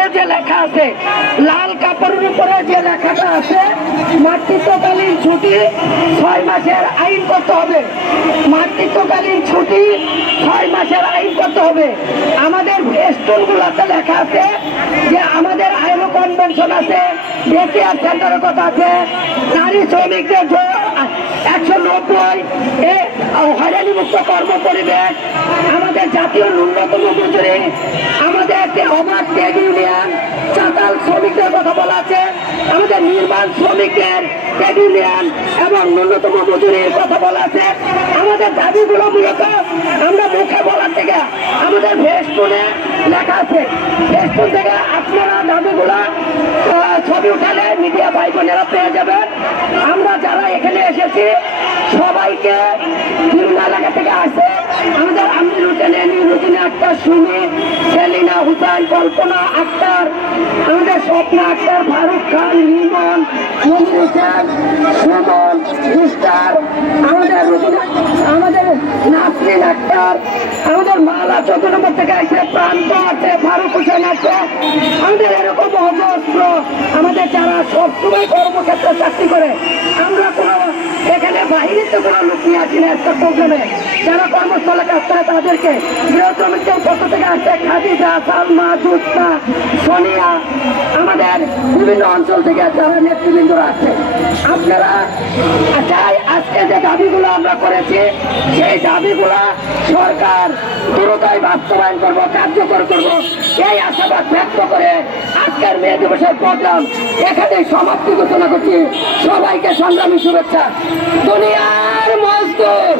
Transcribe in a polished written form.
উপরে যে লেখা আছে, লাল কাপড়ের উপরে যে লেখাটা আছে, মাতৃত্বকালীন ছুটি 6 মাসের আইন করতে হবে। মাতৃত্বকালীন ছুটি 6 মাসের আইন করতে হবে। আমাদের স্টুলগুলোতে লেখা আছে যে আমাদের আইলো কনভেনশন আছে, ডেকেয়ার সেন্টারের কথা আছে, নারী শ্রমিকদের 190 হয়রানি মুক্ত কর্ম পরিবেশ, আমাদের জাতীয় ন্যূনতম মজুরি, আমাদের অবাধ ট্রেড ইউনিয়ন, চাতাল শ্রমিকদের কথা বলা আছে, আমাদের নির্মাণ শ্রমিকদের ট্রেড ইউনিয়ন এবং ন্যূনতম মজুরির কথা বলা আছে। আমাদের দাবিগুলো মূলত আমরা মুখে বলার থেকে আমাদের ফেসবুকে লেখা আছে। ফেসবুক থেকে আপনারা দাবিগুলো ছবি উঠালে মিডিয়া ভাই বোনেরা পেয়ে যাবেন। আমরা যারা এখানে এসেছি সবাইকে বিভিন্ন এলাকা থেকে আসে, আমাদের নিরুদ্দিন আক্তার, সুমি, সেলিনা হুসাইন, কল্পনা আক্তার, আমাদের স্বপ্না আক্তার, ফারুক খান, লিমন, মনির হোসেন, সুমন, ইস্টার, আমাদের নাসরিন আক্তার, আমাদের মালা 14 নম্বর থেকে আছে, প্রান্ত আছে, ফারুক হোসেন আছে, আমাদের এরকম অজস্র আমাদের যারা সবসময় কর্মক্ষেত্রে চাকরি করে। আমরা কোনো এখানে বাহিনীতে কোনো লোক নিয়ে আসি না। একটা প্রোগ্রামে যারা কর্মস্থলে কাজ করে তাদেরকে গৃহ শ্রমিকদের পক্ষ থেকে আসছে খাদিজা, সালমা, জুস্তা, সোনিয়া, আমাদের বিভিন্ন অঞ্চল থেকে যারা নেতৃবৃন্দরা আছে। আপনারা চাই আজকে যে দাবিগুলো আমরা করেছি সেই দাবিগুলা সরকার দ্রুতই বাস্তবায়ন করবো, কার্যকর করবো, এই আশাবাদ ব্যক্ত করে আজকের মে দিবসের প্রোগ্রাম এখানে সমাপ্তি ঘোষণা করছি। সবাইকে সংগ্রামী শুভেচ্ছা। দুনিয়ার মজদুর।